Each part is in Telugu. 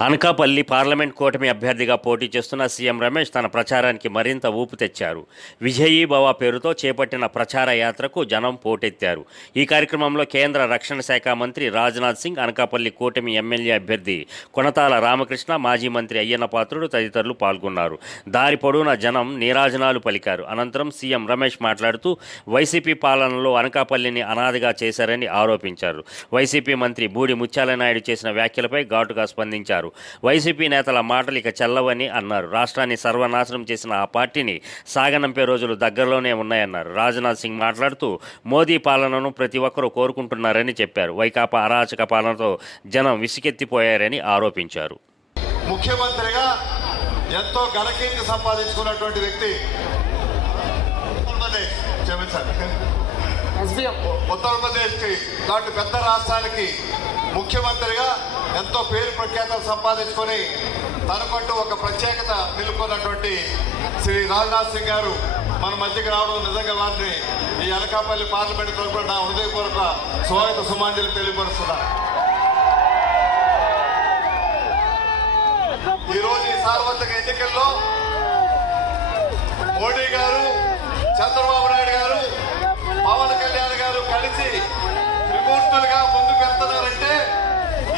అనకాపల్లి పార్లమెంట్ కూటమి అభ్యర్థిగా పోటీ చేస్తున్న సీఎం రమేష్ తన ప్రచారానికి మరింత ఊపు తెచ్చారు. విజయీ భవ పేరుతో చేపట్టిన ప్రచార యాత్రకు జనం పోటెత్తారు. ఈ కార్యక్రమంలో కేంద్ర రక్షణ శాఖ మంత్రి రాజ్నాథ్ సింగ్ అనకాపల్లి కూటమి ఎమ్మెల్యే అభ్యర్థి కొనతాల రామకృష్ణ మాజీ మంత్రి అయ్యన్న పాత్రుడు తదితరులు పాల్గొన్నారు. దారి పొడవున జనం నీరాజనాలు పలికారు. అనంతరం సీఎం రమేష్ మాట్లాడుతూ వైసీపీ పాలనలో అనకాపల్లిని అనాదిగా చేశారని ఆరోపించారు. వైసీపీ మంత్రి బూడి ముత్యాలనాయుడు చేసిన వ్యాఖ్యలపై ఘాటుగా స్పందించారు. వైసీపీ నేతల మాటలు ఇక చెల్లవని అన్నారు. రాష్ట్రాన్ని సర్వనాశనం చేసిన ఆ పార్టీని సాగనంపే రోజులు దగ్గరలోనే ఉన్నాయన్నారు. రాజ్నాథ్ సింగ్ మాట్లాడుతూ మోదీ పాలనను ప్రతి ఒక్కరూ కోరుకుంటున్నారని చెప్పారు. వైకాపా అరాచక పాలనతో జనం విసికెత్తిపోయారని ఆరోపించారు. ముఖ్యమంత్రిగా ఎంతో ఘనకీర్తి సంపాదించుకున్నటువంటి వ్యక్తి ఉత్తరప్రదేశ్ క్షమించండి. లాంటి పెద్ద రాష్ట్రానికి ముఖ్యమంత్రిగా ఎంతో పేరు ప్రఖ్యాతలు సంపాదించుకొని తనకంటూ ఒక ప్రత్యేకత నిలుపుకున్నటువంటి శ్రీ రాజ్నాథ్ సింగ్ గారు మన మధ్యకి రావడం నిజంగా వారిని ఈ అనకాపల్లి పార్లమెంట్ తరపున నా హృదయపూర్వక స్వాగత సుమాంజలి తెలియపరుస్తున్నా ఈ రోజు ఈ సార్వత్రిక ఎన్నికల్లో మోడీ గారు చంద్రబాబు నాయుడు గారు పవన్ కళ్యాణ్ గారు కలిసి త్రిమూర్తులుగా ముందుకు వెళ్తున్నారంటే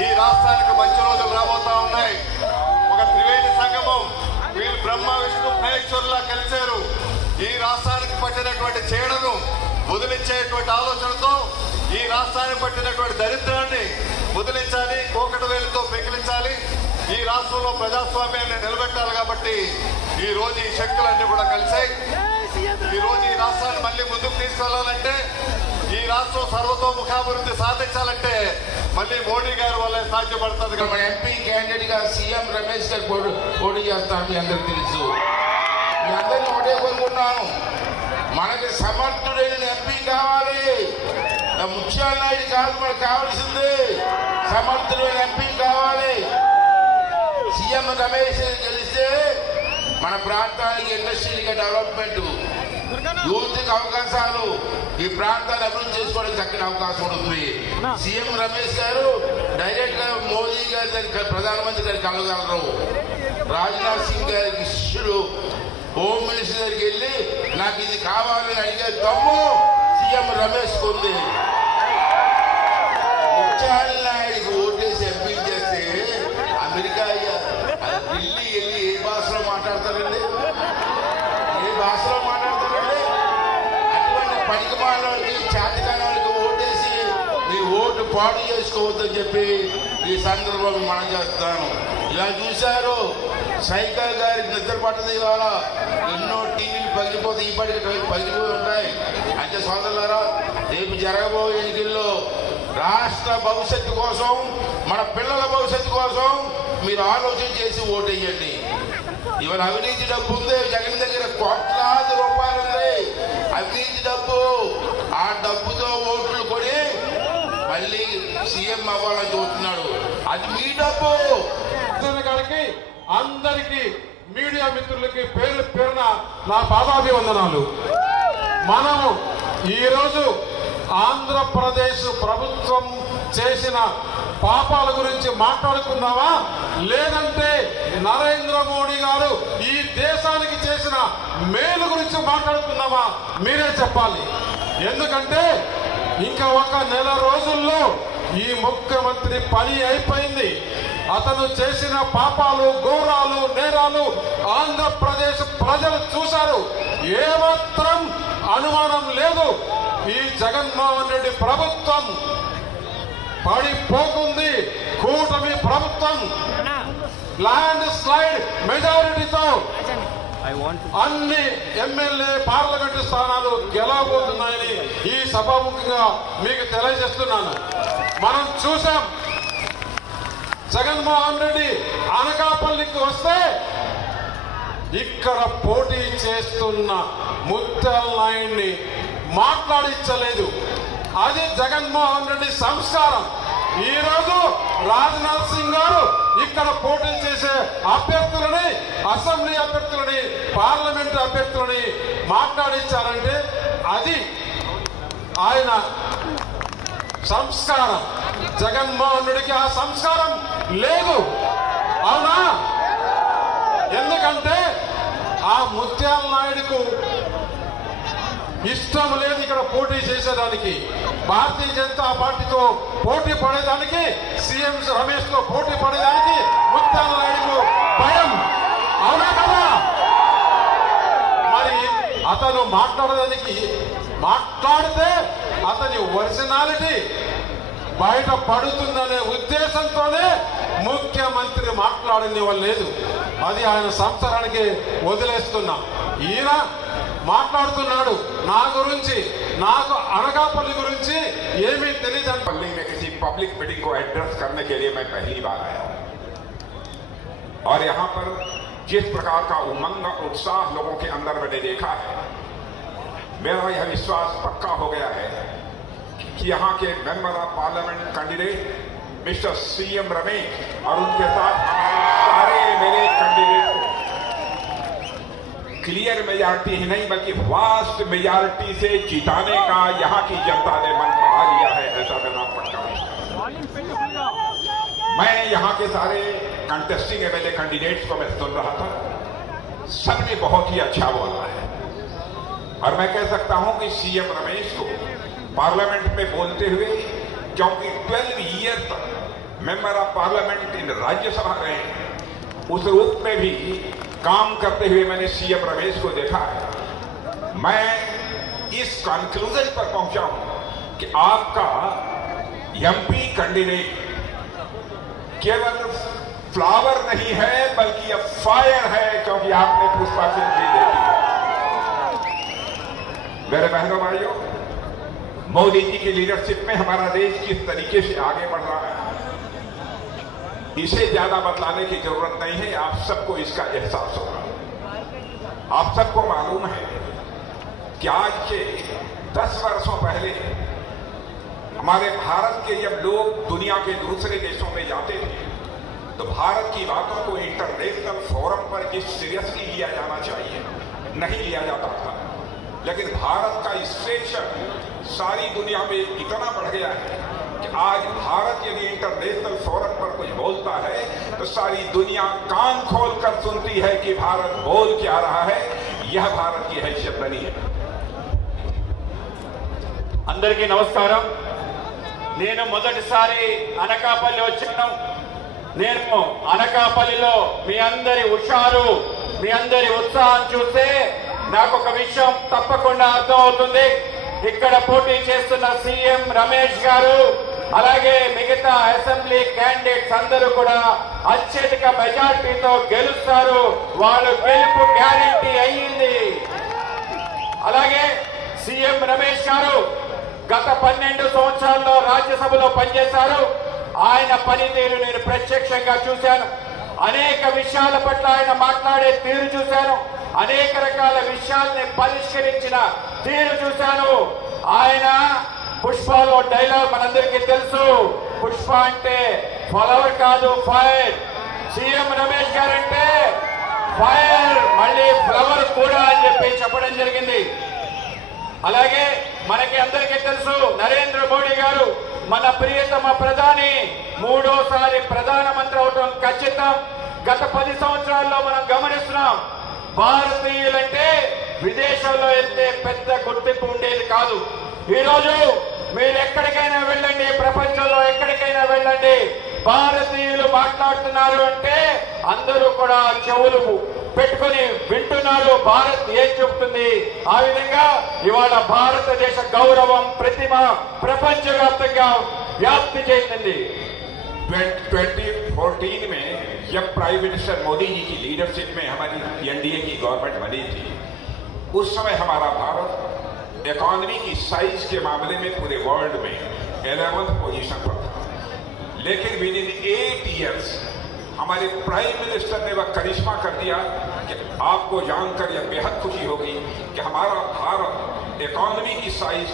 ఈ రాష్ట్రానికి మంచి రోజులు రాబోతా ఉన్నాయి. ఒక త్రివేణి సంగమం వీళ్ళు బ్రహ్మ విష్ణు మహేశ్వరులా కలిశారు. ఈ రాష్ట్రానికి పట్టినటువంటి చీడను వదిలించేటువంటి ఆలోచనతో ఈ రాష్ట్రానికి పట్టినటువంటి దరిద్రాన్ని వదిలించాలి కోకటి వేలుతో పెకిలించాలి. ఈ రాష్ట్రంలో ప్రజాస్వామ్యాన్ని నిలబెట్టాలి కాబట్టి ఈ రోజు ఈ శక్తులన్నీ కూడా కలిసాయి. ఈ రోజు ఈ రాష్ట్రాన్ని మళ్ళీ ముందుకు తీసుకెళ్ళాలంటే ఈ రాష్ట్రం సర్వతోముఖాభివృద్ధి సాధించాలంటే మళ్ళీ మోడీ గారి వల్ల సాధ్యపడుతుంది మన కాబట్టి ఎంపీ క్యాండిడేట్గా సీఎం రమేష్ గారు పోటీ పోటీ చేస్తాను మీ అందరికి తెలుసు. మీ అందరినీ ఒకటే కోరుకున్నాను మనకి సమర్థుడైన ఎంపీ కావాలి. నా ముత్యాల నాయుడు కాదు మనకు కావాల్సింది. సమర్థుడైన ఎంపీ కావాలి. సీఎం రమేష్ గెలిస్తే మన ప్రాంతానికి ఇండస్ట్రీగా డెవలప్మెంట్ యూత్కి అవకాశాలు ఈ ప్రాంతాన్ని అభివృద్ధి చేసుకోవడానికి చక్కని అవకాశం ఉంటుంది. సీఎం రమేష్ గారు డైరెక్ట్గా మోదీ గారి దగ్గర ప్రధానమంత్రి గారికి కలగలరు. రాజ్నాథ్ సింగ్ గారికి శిష్యుడు హోమ్ మినిస్టర్ దగ్గరికి వెళ్ళి నాకు ఇది కావాలని అడిగే దమ్ము సీఎం రమేష్ ఉంది. ముత్యాల పాడు చేసుకోవద్దని చెప్పి ఈ సందర్భంలో మనం చేస్తాను. ఇలా చూశారు సైకిల్ గారికి నిద్ర పట్టదు ఇవాళ. ఎన్నో టీవీలు పగిలిపోతే ఈ పడికి పగిలిపోయి ఉంటాయి. అంటే సోదరులారా రేపు జరగబోయే ఎన్నికల్లో రాష్ట్ర భవిష్యత్తు కోసం మన పిల్లల భవిష్యత్తు కోసం మీరు ఆలోచన చేసి ఓటేయండి. ఇవాళ అవినీతి డబ్బు ఉందే జగన్ సీఎం అవ్వాలని చూస్తున్నాడు. అది మీ డబ్బు. గారికి అందరికి మీడియా మిత్రులకి పేరు పేరున నా పాదాభివందనాలు. మనము ఈరోజు ఆంధ్రప్రదేశ్ ప్రభుత్వం చేసిన పాపాల గురించి మాట్లాడుకుందామా? లేదంటే నరేంద్ర మోడీ గారు ఈ దేశానికి చేసిన మేలు గురించి మాట్లాడుకుందామా? మీరే చెప్పాలి. ఎందుకంటే ఇంకా ఒక నెల రోజుల్లో ఈ ముఖ్యమంత్రి పని అయిపోయింది. అతను చేసిన పాపాలు ఘోరాలు నేరాలు ఆంధ్రప్రదేశ్ ప్రజలు చూశారు. ఏమాత్రం అనుమానం లేదు. ఈ జగన్మోహన్ రెడ్డి ప్రభుత్వం పడిపోతుంది. కూటమి ప్రభుత్వం. ల్యాండ్ స్లైడ్ మెజారిటీతో అన్ని ఎమ్మెల్యే పార్లమెంటు స్థానాలు గెలవబోతున్నాయని ఈ సభాముఖంగా మీకు తెలియజేస్తున్నాను. మనం చూసాం. జగన్మోహన్ రెడ్డి అనకాపల్లికి వస్తే ఇక్కడ పోటీ చేస్తున్న ముత్తల్ నాయుడిని మాట్లాడించలేదు. అది జగన్మోహన్ రెడ్డి సంస్కారం. ఈ రోజు రాజ్నాథ్ సింగ్ గారు ఇక్కడ పోటీ చేసే అభ్యర్థులని అసెంబ్లీ అభ్యర్థులని పార్లమెంట్ అభ్యర్థులని మాట్లాడించారంటే అది ఆయన సంస్కారం. జగన్మోహనుడికి ఆ సంస్కారం లేదు. అవునా? ఎందుకంటే ఆ ముత్యాల నాయుడుకు ఇష్టం లేదు ఇక్కడ పోటీ చేసేదానికి. భారతీయ జనతా పార్టీతో పోటీ పడేదానికి సీఎం రమేష్తో పోటీ పడేదానికి ముత్యాల నాయుడుకు భయం. అవునా కదా? మరి అతను మాట్లాడడానికి మాట్లాడితే అతని ఒరిజినాలిటీ బయట పడుతుందనే ఉద్దేశంతోనే ముఖ్యమంత్రి మాట్లాడనివ్వలేదు అది ఆయన సంవత్సరానికి వదిలేస్తున్నా ఈయన మాట్లాడుతున్నాడు నా గురించి నాకు అనకాపల్లి గురించి ఏమీ తెలియదు पल्ली में किसी पब्लिक मीटिंग को एड्रेस करने के लिए मैं पहली बार आया हूं और यहां पर जिस प्रकार का उमंग और उत्साह लोगों के अंदर मैंने देखा है मेरा यह विश्वास पक्का हो गया है कि यहाँ के member of parliament candidate mister CM Ramesh और उनके साथ सारे मेरे कैंडिडेट को क्लियर मेजॉरिटी ही नहीं, बल्कि वास्ट मेजॉरिटी से जिताने का यहाँ की जनता ने मन बना लिया है, ऐसा मेरा पक्का मैं यहाँ के सारे कंटेस्टिंग एमएलए कैंडिडेट्स को मैं सुन रहा था। सबने बहुत ही अच्छा बोला है। और मैं कह सकता हूँ कि सीएम रमेश को पार्लियामेंट में बोलते हुए, क्योंकि 12 ईयर तक member of parliament in Rajya Sabha रहे उस रूप में भी काम करते हुए मैंने सीएम रमेश को देखा है। मैं इस कंक्लूजन पर पहुँचा हूँ कि आपका एमपी कैंडिडेट केवल फ्लावर नहीं है, बल्कि अब फायर है, क्योंकि आपने पुष्पा सिंह जी देखी मेरे बहनों भाइयों, मोदी जी की लीडरशिप में हमारा देश किस तरीके से आगे बढ़ रहा है, इसे ज़्यादा बतलाने की ज़रूरत नहीं है, आप सबको इसका एहसास होगा। आप सबको मालूम है कि आज के दस वर्षों पहले हमारे भारत के जब लोग दुनिया के दूसरे देशों में जाते थे तो भारत की बातों को इंटरनेशनल फोरम पर इस सीरियसली लिया जाना चाहिए, नहीं लिया जाता था। लेकिन भारत का स्टेचर सारी दुनिया में इतना बढ़ गया है कि आज भारत यदि इंटरनेशनल फोरम पर कुछ बोलता है तो सारी दुनिया कान खोल कर सुनती है कि भारत बोल क्या रहा है यह भारत की हैसियत बनी है అందరికీ నమస్కారం నేను మొదటిసారి అనకాపల్లి వచ్చాను నేను అనకాపల్లిలో మీ అందరి హుషారు మీ అందరి ఉత్సాహం చూస్తే నాకు ఒక విషయం తప్పకుండా అర్థం అవుతుంది ఇక్కడ పోటీ చేస్తున్న సీఎం రమేష్ గారు అలాగే మిగతా అసెంబ్లీ క్యాండిడేట్స్ అందరూ కూడా అత్యధిక మెజార్టీతో గెలుస్తారు. వాళ్ళు గెలుపు గ్యారంటీ అయ్యింది. అలాగే సీఎం రమేష్ గారు గత పన్నెండు సంవత్సరాల్లో రాజ్యసభలో పనిచేశారు. ఆయన పనితీరు నేను ప్రత్యక్షంగా చూశాను. అనేక విషయాల పట్ల ఆయన మాట్లాడే తీరు చూశాను. అనేక రకాల విషయాల్ని పరిష్కరించిన తీరు చూశాను. ఆయన పుష్పలో డైలాగ్ మనందరికీ తెలుసు. పుష్ప అంటే ఫ్లవర్ కాదు ఫైర్ సీఎం రమేష్ గారంటే ఫైర్ మళ్ళీ ఫ్లవర్ కూడా అని చెప్పి చెప్పడం జరిగింది. అలాగే మనకి అందరికీ తెలుసు నరేంద్ర మోడీ గారు మన ప్రియతమ ప్రధాని మూడోసారి ప్రధానమంత్రి అవటం ఖచ్చితం. గత పది సంవత్సరాల్లో మనం గమనిస్తున్నాం. భారతీయులంటే విదేశాల్లో వెళ్తే పెద్ద గుర్తింపు ఉండేది కాదు. ఈరోజు మీరు ఎక్కడికైనా వెళ్ళండి ప్రపంచంలో ఎక్కడికైనా వెళ్ళండి భారతీయులు మాట్లాడుతున్నారు అంటే అందరూ కూడా చెవులు పెట్టుకొని వింటున్నారు. భారత్ ఏం చెబుతుంది? ఆ విధంగా ఇవాళ భారతదేశ గౌరవం ప్రతిమ ప్రపంచవ్యాప్తంగా వ్యాప్తి చెందింది. 2014 में जब प्राइम मिनिस्टर मोदी जी की लीडरशिप में हमारी एनडीए की गवर्नमेंट बनी थी, उस समय हमारा भारत इकोनॉमी की साइज़ के मामले में पूरे वर्ल्ड में 11th पोजीशन पर था। लेकिन विद इन एट ईयर्स हमारे प्राइम मिनिस्टर ने वह करिश्मा कर दिया कि आपको जानकर यह बेहद खुशी होगी कि हमारा भारत इकोनॉमी की साइज़